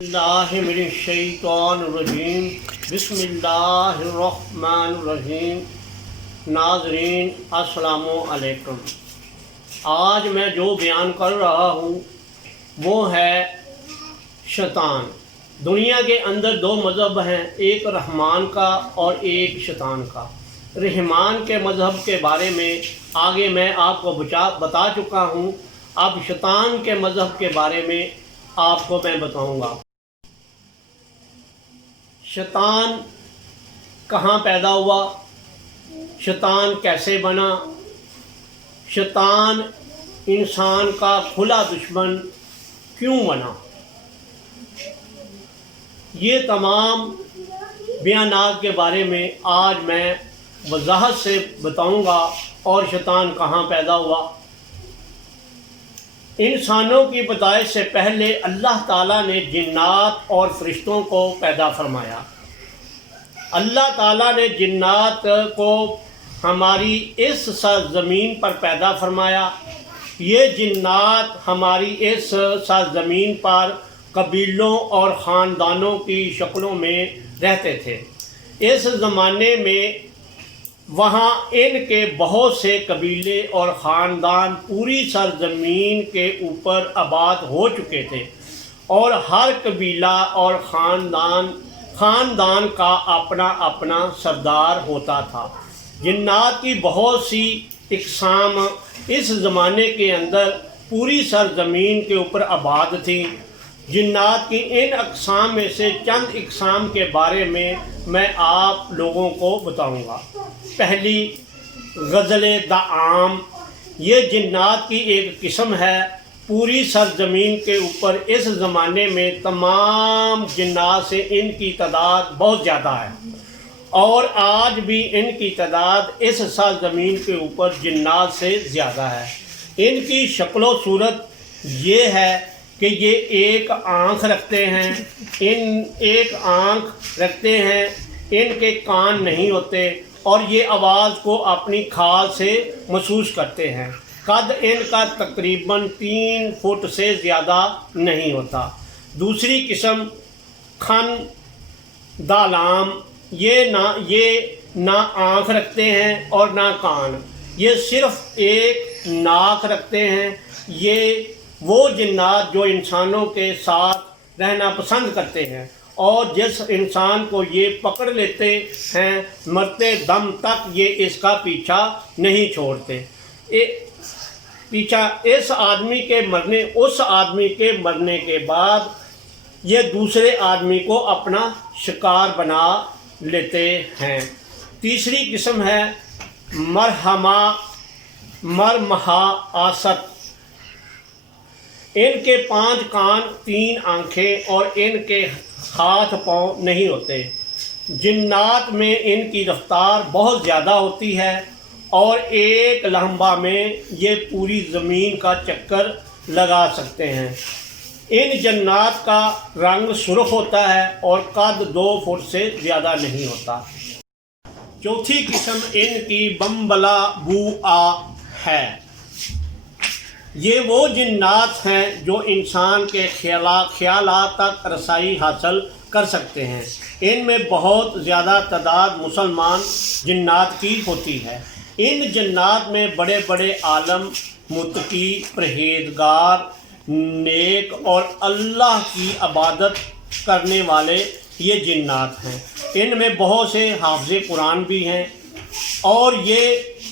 اللہ من الشیطان الرجیم بسم اللہ الرحمن الرحیم۔ ناظرین السلام علیکم۔ آج میں جو بیان کر رہا ہوں وہ ہے شیطان۔ دنیا کے اندر دو مذہب ہیں، ایک رحمان کا اور ایک شیطان کا۔ رحمان کے مذہب کے بارے میں آگے میں آپ کو بتا چکا ہوں، اب شیطان کے مذہب کے بارے میں آپ کو میں بتاؤں گا۔ شیطان کہاں پیدا ہوا، شیطان کیسے بنا، شیطان انسان کا کھلا دشمن کیوں بنا، یہ تمام بیانات کے بارے میں آج میں وضاحت سے بتاؤں گا۔ اور شیطان کہاں پیدا ہوا۔ انسانوں کی پیدائش سے پہلے اللہ تعالیٰ نے جنات اور فرشتوں کو پیدا فرمایا۔ اللہ تعالیٰ نے جنات کو ہماری اس سرزمین پر پیدا فرمایا۔ یہ جنات ہماری اس سرزمین پر قبیلوں اور خاندانوں کی شکلوں میں رہتے تھے۔ اس زمانے میں وہاں ان کے بہت سے قبیلے اور خاندان پوری سرزمین کے اوپر آباد ہو چکے تھے، اور ہر قبیلہ اور خاندان کا اپنا اپنا سردار ہوتا تھا۔ جنات کی بہت سی اقسام اس زمانے کے اندر پوری سرزمین کے اوپر آباد تھیں۔ جنات کی ان اقسام میں سے چند اقسام کے بارے میں آپ لوگوں کو بتاؤں گا۔ پہلی غزل دعام، یہ جنات کی ایک قسم ہے۔ پوری سرزمین کے اوپر اس زمانے میں تمام جنات سے ان کی تعداد بہت زیادہ ہے، اور آج بھی ان کی تعداد اس سرزمین کے اوپر جنات سے زیادہ ہے۔ ان کی شکل و صورت یہ ہے کہ یہ ایک آنکھ رکھتے ہیں، ان کے کان نہیں ہوتے، اور یہ آواز کو اپنی کھال سے محسوس کرتے ہیں۔ قد ان کا تقریباً 3 فٹ سے زیادہ نہیں ہوتا۔ دوسری قسم خندالام، یہ نہ آنکھ رکھتے ہیں اور نہ کان، یہ صرف ایک ناک رکھتے ہیں۔ یہ وہ جنات جو انسانوں کے ساتھ رہنا پسند کرتے ہیں، اور جس انسان کو یہ پکڑ لیتے ہیں مرتے دم تک یہ اس کا پیچھا نہیں چھوڑتے۔ اس آدمی کے مرنے کے بعد یہ دوسرے آدمی کو اپنا شکار بنا لیتے ہیں۔ تیسری قسم ہے مرمہا آست۔ ان کے 5 کان، 3 آنکھیں اور ان کے ہاتھ پاؤں نہیں ہوتے۔ جنات میں ان کی رفتار بہت زیادہ ہوتی ہے، اور ایک لمحہ میں یہ پوری زمین کا چکر لگا سکتے ہیں۔ ان جنات کا رنگ سرخ ہوتا ہے اور قد 2 فٹ سے زیادہ نہیں ہوتا۔ چوتھی قسم ان کی بمبلا بوآ ہے۔ یہ وہ جنات ہیں جو انسان کے خیالات تک رسائی حاصل کر سکتے ہیں۔ ان میں بہت زیادہ تعداد مسلمان جنات کی ہوتی ہے۔ ان جنات میں بڑے بڑے عالم، متقی، پرہیزگار، نیک اور اللہ کی عبادت کرنے والے یہ جنات ہیں۔ ان میں بہت سے حافظ قرآن بھی ہیں، اور یہ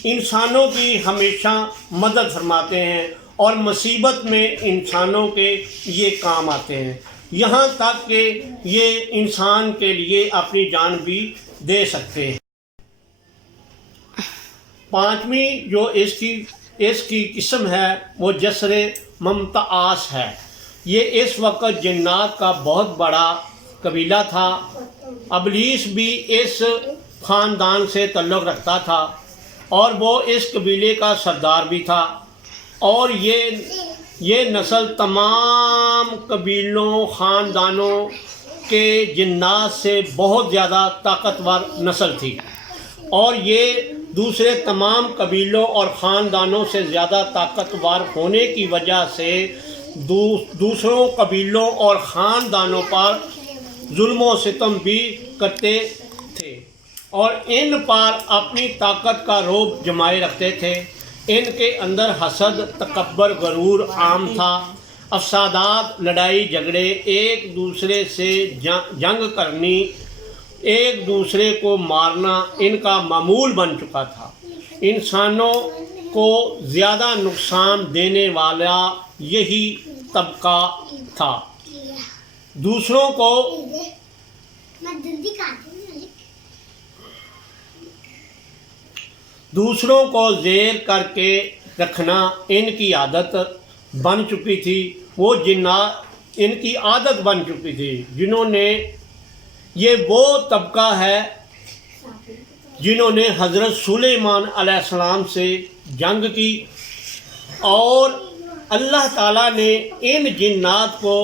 انسانوں کی ہمیشہ مدد فرماتے ہیں، اور مصیبت میں انسانوں کے یہ کام آتے ہیں، یہاں تک کہ یہ انسان کے لیے اپنی جان بھی دے سکتے ہیں۔ پانچویں جو اس کی قسم ہے وہ جسر ممتاز ہے۔ یہ اس وقت جنات کا بہت بڑا قبیلہ تھا۔ ابلیس بھی اس خاندان سے تعلق رکھتا تھا، اور وہ اس قبیلے کا سردار بھی تھا، اور یہ نسل تمام قبیلوں خاندانوں کے جنات سے بہت زیادہ طاقتور نسل تھی، اور یہ دوسرے تمام قبیلوں اور خاندانوں سے زیادہ طاقتور ہونے کی وجہ سے دوسروں قبیلوں اور خاندانوں پر ظلم و ستم بھی کرتے تھے اور ان پر اپنی طاقت کا رعب جمائے رکھتے تھے۔ ان کے اندر حسد، تکبر، غرور عام تھا۔ افسادات، لڑائی جھگڑے، ایک دوسرے سے جنگ کرنی، ایک دوسرے کو مارنا ان کا معمول بن چکا تھا۔ انسانوں کو زیادہ نقصان دینے والا یہی طبقہ تھا۔ دوسروں کو زیر کر کے رکھنا ان کی عادت بن چکی تھی۔ وہ جنات ان کی عادت بن چکی تھی یہ وہ طبقہ ہے جنہوں نے حضرت سلیمان علیہ السلام سے جنگ کی، اور اللہ تعالیٰ نے ان جنات کو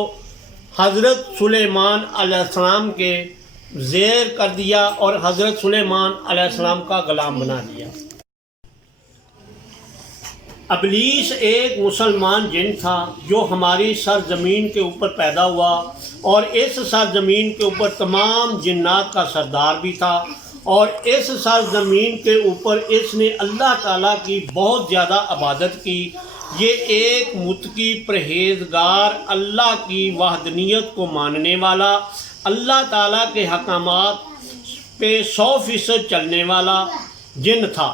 حضرت سلیمان علیہ السلام کے زیر کر دیا اور حضرت سلیمان علیہ السلام کا غلام بنا دیا۔ ابلیس ایک مسلمان جن تھا جو ہماری سرزمین کے اوپر پیدا ہوا اور اس سرزمین کے اوپر تمام جنات کا سردار بھی تھا، اور اس سرزمین کے اوپر اس نے اللہ تعالیٰ کی بہت زیادہ عبادت کی۔ یہ ایک متقی، پرہیزگار، اللہ کی وحدانیت کو ماننے والا، اللہ تعالیٰ کے احکامات پہ 100% چلنے والا جن تھا۔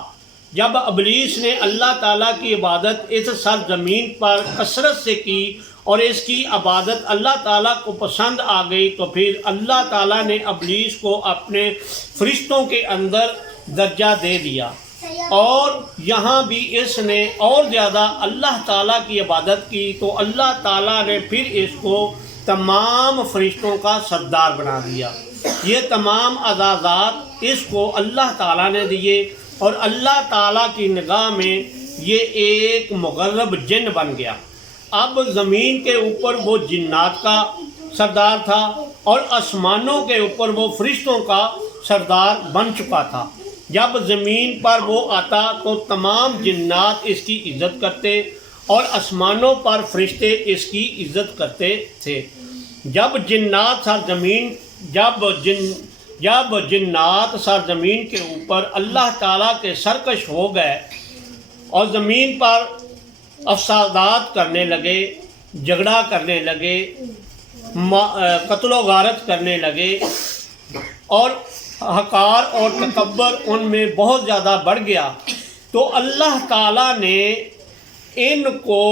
جب ابلیس نے اللہ تعالیٰ کی عبادت اس سرزمین پر کثرت سے کی اور اس کی عبادت اللہ تعالیٰ کو پسند آ گئی، تو پھر اللہ تعالیٰ نے ابلیس کو اپنے فرشتوں کے اندر درجہ دے دیا، اور یہاں بھی اس نے اور زیادہ اللہ تعالیٰ کی عبادت کی، تو اللہ تعالیٰ نے پھر اس کو تمام فرشتوں کا سردار بنا دیا۔ یہ تمام اعزازات اس کو اللہ تعالیٰ نے دیے، اور اللہ تعالیٰ کی نگاہ میں یہ ایک مغرب جن بن گیا۔ اب زمین کے اوپر وہ جنات کا سردار تھا اور آسمانوں کے اوپر وہ فرشتوں کا سردار بن چکا تھا۔ جب زمین پر وہ آتا تو تمام جنات اس کی عزت کرتے اور آسمانوں پر فرشتے اس کی عزت کرتے تھے۔ جب جنات سرزمین کے اوپر اللہ تعالیٰ کے سرکش ہو گئے اور زمین پر افسادات کرنے لگے، جھگڑا کرنے لگے، قتل و غارت کرنے لگے، اور حقار اور تکبر ان میں بہت زیادہ بڑھ گیا، تو اللہ تعالیٰ نے ان کو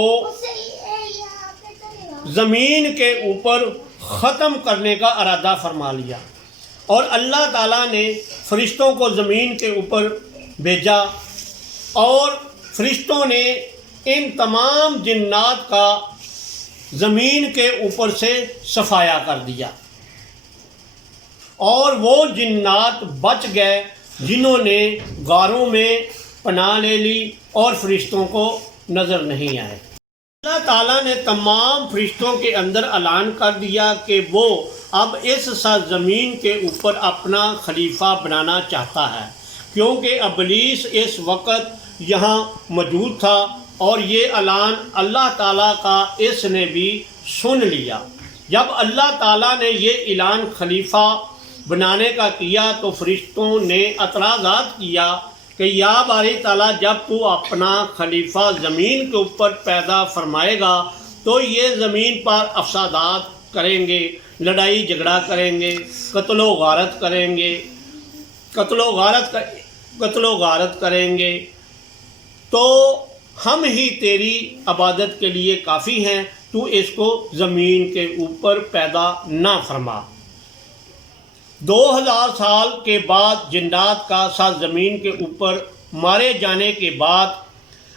زمین کے اوپر ختم کرنے کا ارادہ فرما لیا، اور اللہ تعالیٰ نے فرشتوں کو زمین کے اوپر بھیجا، اور فرشتوں نے ان تمام جنات کا زمین کے اوپر سے صفایا کر دیا، اور وہ جنات بچ گئے جنہوں نے غاروں میں پناہ لے لی اور فرشتوں کو نظر نہیں آئے۔ اللہ تعالیٰ نے تمام فرشتوں کے اندر اعلان کر دیا کہ وہ اب اس سرزمین کے اوپر اپنا خلیفہ بنانا چاہتا ہے، کیونکہ ابلیس اس وقت یہاں موجود تھا، اور یہ اعلان اللہ تعالیٰ کا اس نے بھی سن لیا۔ جب اللہ تعالیٰ نے یہ اعلان خلیفہ بنانے کا کیا تو فرشتوں نے اعتراضات کیا کہ یا باری تعالیٰ، جب تو اپنا خلیفہ زمین کے اوپر پیدا فرمائے گا تو یہ زمین پر افسادات کریں گے، لڑائی جھگڑا کریں گے، قتل و غارت کریں گے، تو ہم ہی تیری عبادت کے لیے کافی ہیں، تو اس کو زمین کے اوپر پیدا نہ فرما۔ 2000 سال کے بعد جنات کا سرزمین کے اوپر مارے جانے کے بعد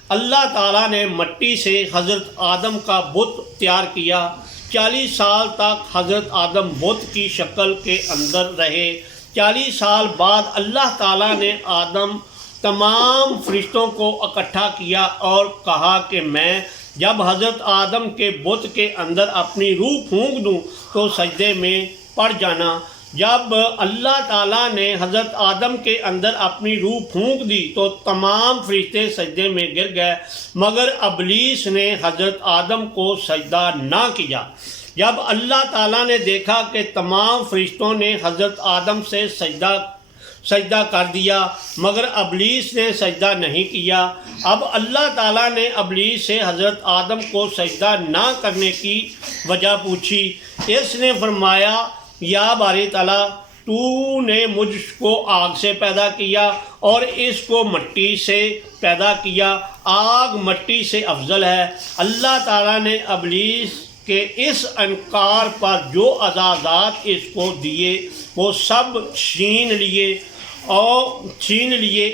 اللہ تعالیٰ نے مٹی سے حضرت آدم کا بت تیار کیا۔ 40 سال تک حضرت آدم بت کی شکل کے اندر رہے۔ 40 سال بعد اللہ تعالیٰ نے تمام فرشتوں کو اکٹھا کیا اور کہا کہ میں جب حضرت آدم کے بت کے اندر اپنی روح پھونک دوں تو سجدے میں پڑ جانا۔ جب اللہ تعالیٰ نے حضرت آدم کے اندر اپنی روح پھونک دی تو تمام فرشتے سجدے میں گر گئے، مگر ابلیس نے حضرت آدم کو سجدہ نہ کیا۔ جب اللہ تعالیٰ نے دیکھا کہ تمام فرشتوں نے حضرت آدم سے سجدہ کر دیا مگر ابلیس نے سجدہ نہیں کیا، اب اللہ تعالیٰ نے ابلیس سے حضرت آدم کو سجدہ نہ کرنے کی وجہ پوچھی۔ اس نے فرمایا، یا باری تعالیٰ، تو نے مجھ کو آگ سے پیدا کیا اور اس کو مٹی سے پیدا کیا، آگ مٹی سے افضل ہے۔ اللہ تعالیٰ نے ابلیس کے اس انکار پر جو عذابات اس کو دیے وہ سب چھین لیے،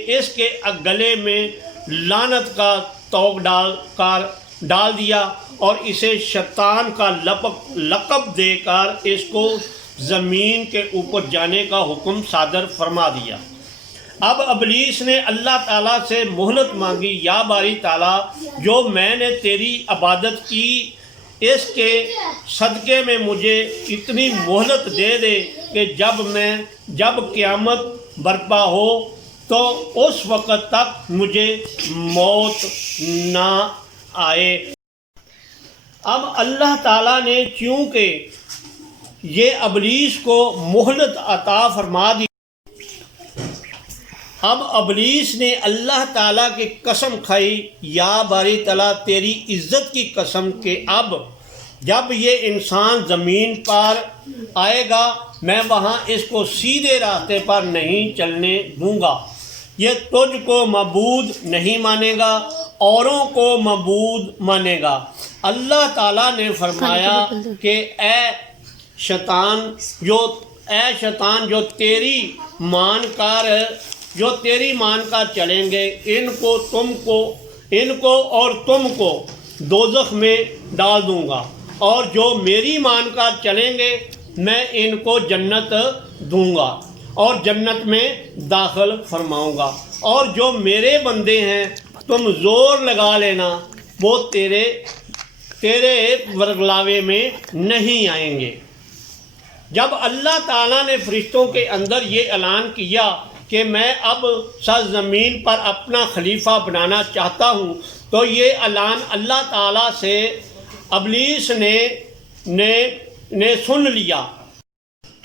اس کے گلے میں لعنت کا توق ڈال دیا اور اسے شیطان کا لقب دے کر اس کو زمین کے اوپر جانے کا حکم صادر فرما دیا۔ اب ابلیس نے اللہ تعالیٰ سے مہلت مانگی، یا باری تعالیٰ، جو میں نے تیری عبادت کی اس کے صدقے میں مجھے اتنی مہلت دے دے کہ جب قیامت برپا ہو تو اس وقت تک مجھے موت نہ آئے۔ اب اللہ تعالیٰ نے چونکہ یہ ابلیس کو مہلت عطا فرما دی، اب ابلیس نے اللہ تعالیٰ کی قسم کھائی، یا باری تعالیٰ، تیری عزت کی قسم کہ اب جب یہ انسان زمین پر آئے گا میں وہاں اس کو سیدھے راستے پر نہیں چلنے دوں گا، یہ تجھ کو معبود نہیں مانے گا، اوروں کو معبود مانے گا۔ اللہ تعالیٰ نے فرمایا کہ اے شیطان جو تیری مان کر چلیں گے، ان کو اور تم کو دوزخ میں ڈال دوں گا، اور جو میری مان کر چلیں گے میں ان کو جنت دوں گا اور جنت میں داخل فرماؤں گا، اور جو میرے بندے ہیں تم زور لگا لینا، وہ تیرے ورگلاوے میں نہیں آئیں گے۔ جب اللہ تعالیٰ نے فرشتوں کے اندر یہ اعلان کیا کہ میں اب سرزمین پر اپنا خلیفہ بنانا چاہتا ہوں، تو یہ اعلان اللہ تعالیٰ سے ابلیس نے سن لیا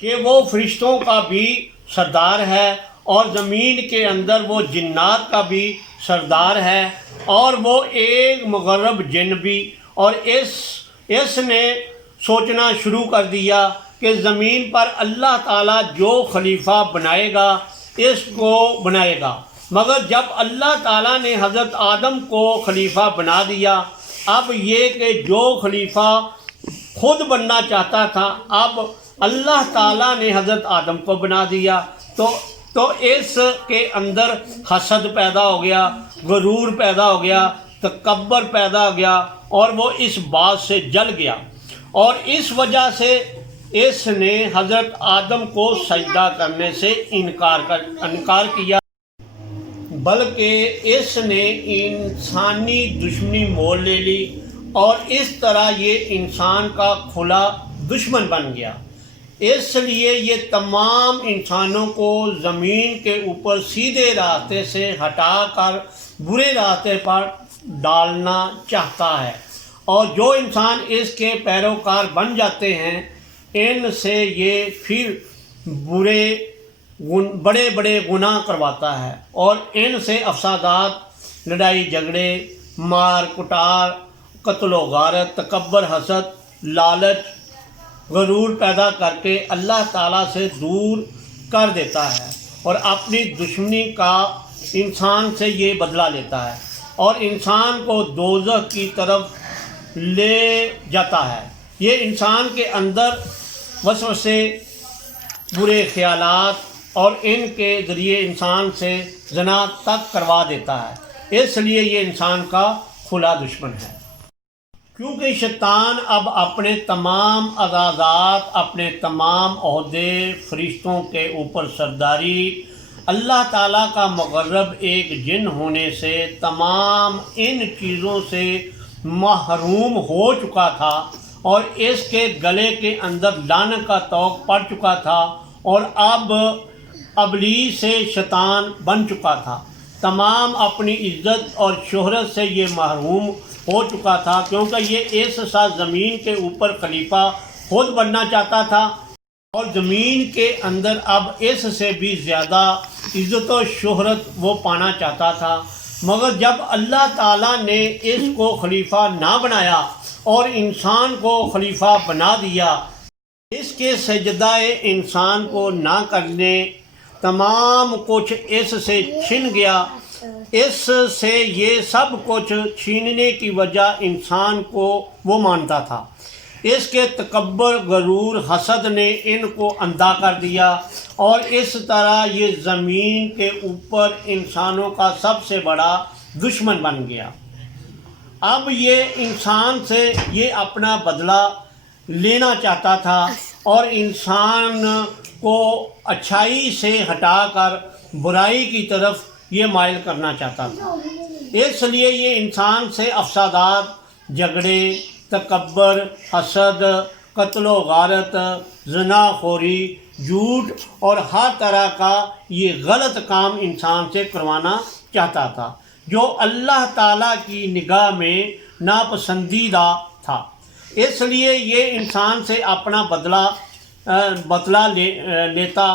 کہ وہ فرشتوں کا بھی سردار ہے اور زمین کے اندر وہ جنات کا بھی سردار ہے، اور وہ ایک مغرب جن بھی، اور اس نے سوچنا شروع کر دیا کہ زمین پر اللہ تعالیٰ جو خلیفہ بنائے گا اس کو بنائے گا، مگر جب اللہ تعالیٰ نے حضرت آدم کو خلیفہ بنا دیا، اب یہ کہ جو خلیفہ خود بننا چاہتا تھا اب اللہ تعالیٰ نے حضرت آدم کو بنا دیا، تو اس کے اندر حسد پیدا ہو گیا، غرور پیدا ہو گیا، تکبر پیدا ہو گیا، اور وہ اس بات سے جل گیا، اور اس وجہ سے اس نے حضرت آدم کو سجدہ کرنے سے انکار کیا، بلکہ اس نے انسانی دشمنی مول لے لی، اور اس طرح یہ انسان کا کھلا دشمن بن گیا۔ اس لیے یہ تمام انسانوں کو زمین کے اوپر سیدھے راستے سے ہٹا کر برے راستے پر ڈالنا چاہتا ہے، اور جو انسان اس کے پیروکار بن جاتے ہیں ان سے یہ پھر بڑے بڑے گناہ کرواتا ہے، اور ان سے افسادات، لڑائی جھگڑے، مار کٹار، قتل و غارت، تکبر، حسد، لالچ، غرور پیدا کر کے اللہ تعالیٰ سے دور کر دیتا ہے، اور اپنی دشمنی کا انسان سے یہ بدلہ لیتا ہے اور انسان کو دوزخ کی طرف لے جاتا ہے۔ یہ انسان کے اندر وسوسے، برے خیالات، اور ان کے ذریعے انسان سے زنا تک کروا دیتا ہے، اس لیے یہ انسان کا کھلا دشمن ہے۔ کیونکہ شیطان اب اپنے تمام اعزازات، اپنے تمام عہدے، فرشتوں کے اوپر سرداری، اللہ تعالیٰ کا مقرب ایک جن ہونے سے تمام ان چیزوں سے محروم ہو چکا تھا، اور اس کے گلے کے اندر لعنت کا طوق پڑ چکا تھا، اور اب ابلیس سے شیطان بن چکا تھا۔ تمام اپنی عزت اور شہرت سے یہ محروم ہو چکا تھا، کیونکہ یہ اس ساتھ زمین کے اوپر خلیفہ خود بننا چاہتا تھا اور زمین کے اندر اب اس سے بھی زیادہ عزت و شہرت وہ پانا چاہتا تھا۔ مگر جب اللہ تعالیٰ نے اس کو خلیفہ نہ بنایا اور انسان کو خلیفہ بنا دیا، اس کے سجدہ انسان کو نہ کرنے تمام کچھ اس سے چھن گیا۔ اس سے یہ سب کچھ چھیننے کی وجہ انسان کو وہ مانتا تھا۔ اس کے تکبر، غرور، حسد نے ان کو اندھا کر دیا اور اس طرح یہ زمین کے اوپر انسانوں کا سب سے بڑا دشمن بن گیا۔ اب یہ انسان سے یہ اپنا بدلہ لینا چاہتا تھا اور انسان کو اچھائی سے ہٹا کر برائی کی طرف یہ مائل کرنا چاہتا تھا۔ اس لیے یہ انسان سے افسادات، جھگڑے، تکبر، حسد، قتل و غارت، زنا خوری، جھوٹ اور ہر طرح کا یہ غلط کام انسان سے کروانا چاہتا تھا، جو اللہ تعالیٰ کی نگاہ میں ناپسندیدہ تھا۔ اس لیے یہ انسان سے اپنا بدلہ لیتا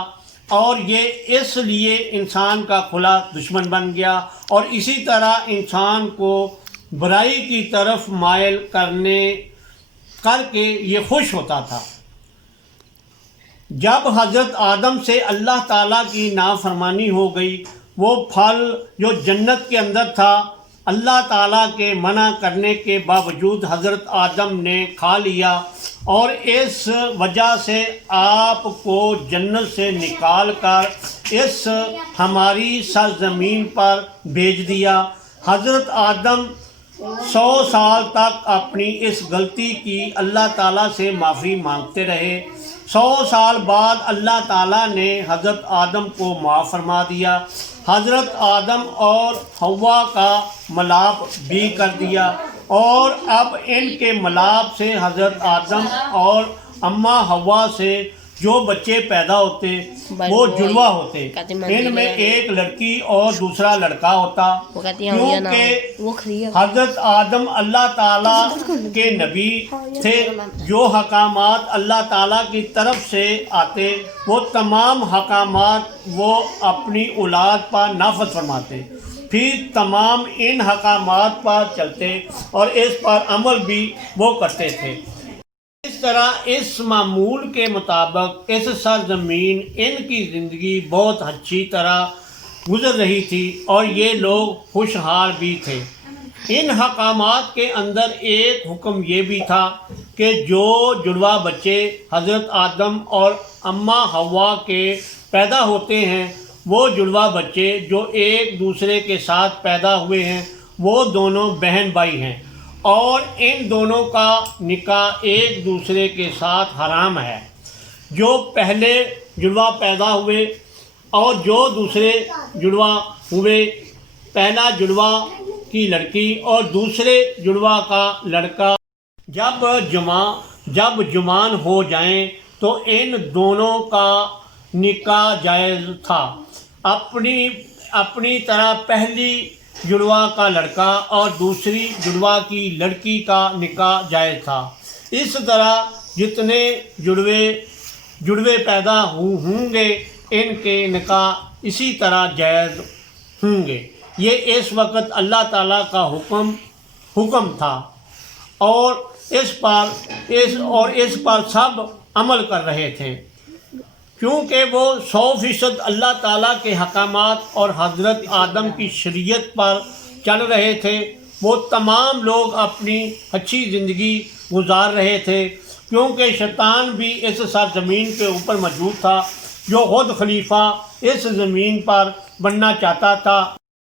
اور یہ اس لیے انسان کا کھلا دشمن بن گیا اور اسی طرح انسان کو برائی کی طرف مائل کر کے یہ خوش ہوتا تھا۔ جب حضرت آدم سے اللہ تعالیٰ کی نافرمانی ہو گئی، وہ پھل جو جنت کے اندر تھا اللہ تعالیٰ کے منع کرنے کے باوجود حضرت آدم نے کھا لیا اور اس وجہ سے آپ کو جنت سے نکال کر اس ہماری سرزمین پر بھیج دیا۔ حضرت آدم 100 سال تک اپنی اس غلطی کی اللہ تعالیٰ سے معافی مانگتے رہے۔ 100 سال بعد اللہ تعالیٰ نے حضرت آدم کو معاف فرما دیا۔ حضرت آدم اور حوا کا ملاپ بھی کر دیا اور اب ان کے ملاپ سے حضرت آدم اور اماں حوا سے جو بچے پیدا ہوتے وہ جڑوا ہوتے، ان میں ایک لڑکی اور دوسرا لڑکا ہوتا، کیونکہ حضرت آدم اللہ تعالیٰ کے نبی تھے۔ جو حکامات اللہ تعالیٰ کی طرف سے آتے وہ تمام حکامات وہ اپنی اولاد پر نافذ فرماتے، پھر تمام ان حکامات پر چلتے اور اس پر عمل بھی وہ کرتے تھے۔ اس طرح اس معمول کے مطابق اس سرزمین ان کی زندگی بہت اچھی طرح گزر رہی تھی اور یہ لوگ خوشحال بھی تھے۔ ان حکامات کے اندر ایک حکم یہ بھی تھا کہ جو جڑوا بچے حضرت آدم اور اماں حوا کے پیدا ہوتے ہیں، وہ جڑوا بچے جو ایک دوسرے کے ساتھ پیدا ہوئے ہیں وہ دونوں بہن بھائی ہیں اور ان دونوں کا نکاح ایک دوسرے کے ساتھ حرام ہے۔ جو پہلے جڑوا پیدا ہوئے اور جو دوسرے جڑوا ہوئے، پہلا جڑوا کی لڑکی اور دوسرے جڑوا کا لڑکا جب جوان ہو جائیں تو ان دونوں کا نکاح جائز تھا۔ اپنی طرح پہلی جڑوا کا لڑکا اور دوسری جڑوا کی لڑکی کا نکاح جائز تھا۔ اس طرح جتنے جڑوے پیدا ہوں گے ان کے نکاح اسی طرح جائز ہوں گے۔ یہ اس وقت اللہ تعالیٰ کا حکم تھا اور اس پر سب عمل کر رہے تھے، کیونکہ وہ 100% اللہ تعالیٰ کے حکامات اور حضرت آدم کی شریعت پر چل رہے تھے۔ وہ تمام لوگ اپنی اچھی زندگی گزار رہے تھے، کیونکہ شیطان بھی اس سرزمین کے اوپر موجود تھا جو خود خلیفہ اس زمین پر بننا چاہتا تھا،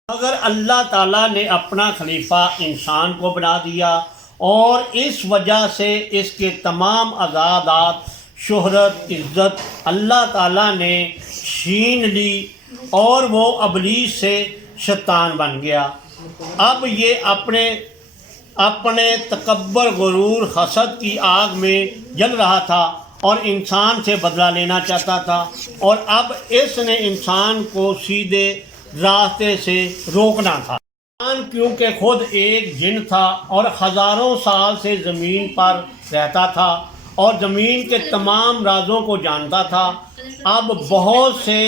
مگر اللہ تعالیٰ نے اپنا خلیفہ انسان کو بنا دیا اور اس وجہ سے اس کے تمام عزادات، شہرت، عزت اللہ تعالیٰ نے چھین لی اور وہ ابلیس سے شیطان بن گیا۔ اب یہ اپنے تکبر، غرور، حسد کی آگ میں جل رہا تھا اور انسان سے بدلہ لینا چاہتا تھا، اور اب اس نے انسان کو سیدھے راستے سے روکنا تھا۔ انسان کیونکہ خود ایک جن تھا اور ہزاروں سال سے زمین پر رہتا تھا اور زمین کے تمام رازوں کو جانتا تھا، اب بہت سے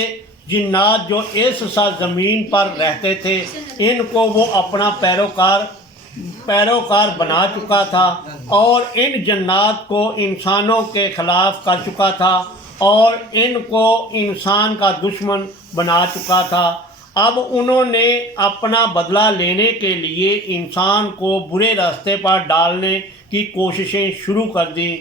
جنات جو اس زمین پر رہتے تھے ان کو وہ اپنا پیروکار بنا چکا تھا، اور ان جنات کو انسانوں کے خلاف کر چکا تھا اور ان کو انسان کا دشمن بنا چکا تھا۔ اب انہوں نے اپنا بدلہ لینے کے لیے انسان کو برے راستے پر ڈالنے کی کوششیں شروع کر دی۔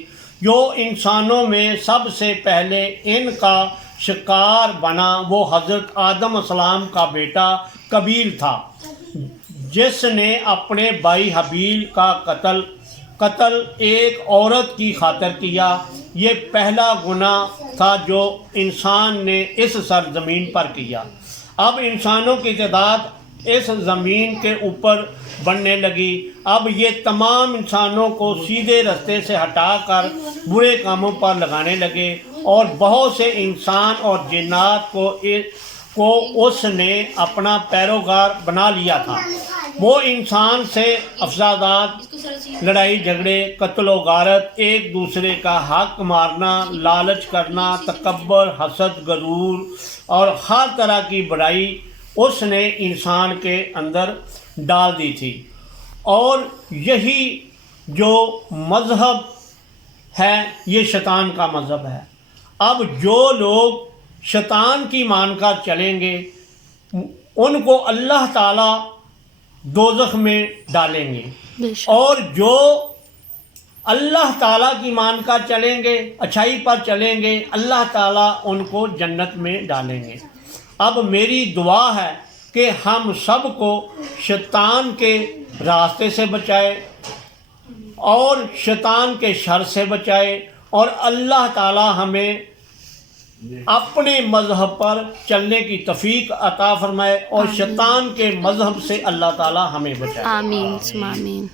جو انسانوں میں سب سے پہلے ان کا شکار بنا وہ حضرت آدم علیہ السلام کا بیٹا قابیل تھا، جس نے اپنے بھائی حابیل کا قتل ایک عورت کی خاطر کیا۔ یہ پہلا گناہ تھا جو انسان نے اس سرزمین پر کیا۔ اب انسانوں کی تعداد اس زمین کے اوپر بڑھنے لگی۔ اب یہ تمام انسانوں کو سیدھے راستے سے ہٹا کر برے کاموں پر لگانے لگے، اور بہت سے انسان اور جنات کو اس نے اپنا پیروکار بنا لیا تھا۔ وہ انسان سے افسادات، لڑائی جھگڑے، قتل و غارت، ایک دوسرے کا حق مارنا، لالچ کرنا، تکبر، حسد، غرور اور ہر طرح کی برائی اس نے انسان کے اندر ڈال دی تھی۔ اور یہی جو مذہب ہے یہ شیطان کا مذہب ہے۔ اب جو لوگ شیطان کی مان کر چلیں گے ان کو اللہ تعالیٰ دوزخ میں ڈالیں گے، اور جو اللہ تعالیٰ کی مان کر چلیں گے، اچھائی پر چلیں گے، اللہ تعالیٰ ان کو جنت میں ڈالیں گے۔ اب میری دعا ہے کہ ہم سب کو شیطان کے راستے سے بچائے اور شیطان کے شر سے بچائے، اور اللہ تعالیٰ ہمیں اپنے مذہب پر چلنے کی توفیق عطا فرمائے، اور شیطان کے مذہب سے اللہ تعالیٰ ہمیں بچائے۔ آمین ثم آمین۔